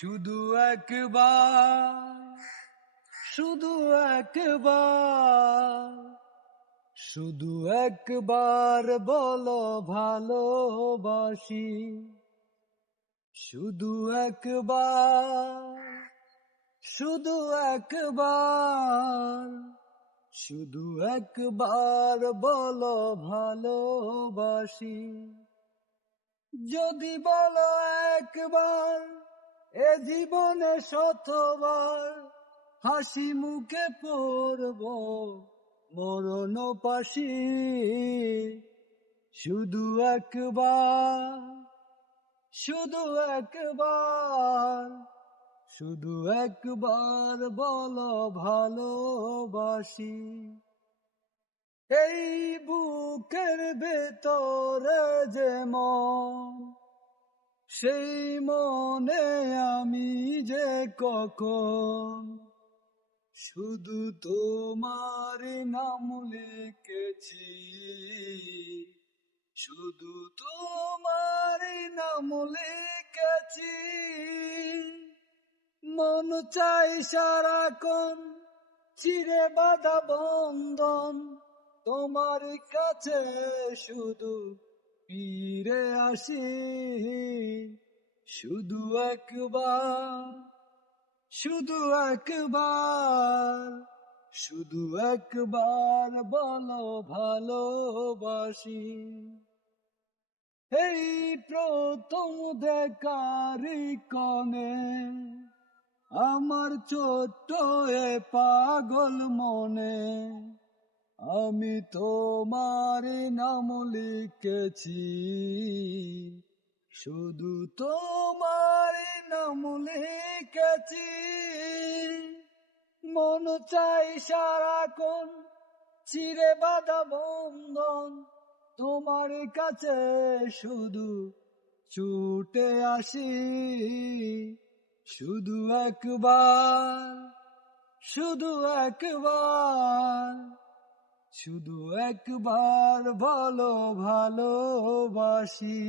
শুধু একবার, শুধু একবার, শুধু একবার বলো ভালোবাসি। শুধু একবার, শুধু একবার, শুধু একবার বলো ভালোবাসি। যদি বলো একবার, এ জীবনে শতবার হাসি মুখে পড়ব মরণ পাশি। শুধু একবার, শুধু একবার, শুধু একবার বলো ভালোবাসি। এই বুকের ভেতরে যে মন, সেই মনে আমি যে কখন শুধু তোমার নাম লিখেছি, শুধু তোমার নাম লিখেছি। মন চাই সারাক্ষণ চিরে বাঁধা বন্ধন, তোমার কাছে শুধু ফিরে আসি। শুধু একবার, শুধু একবার, শুধু একবার বলো ভালোবাসি। এই প্রথম দেখার কনে আমার ছোট্ট এ পাগল মনে আমি তোমার নাম লিখেছি, শুধু তোমার নাম লিখেছি। মন চাই সারাক্ষণ চিরে বাঁধা বন্ধন, তোমার কাছে শুধু ছুটে আসি। শুধু একবার, শুধু একবার, শুধু একবার বলো ভালোবাসি।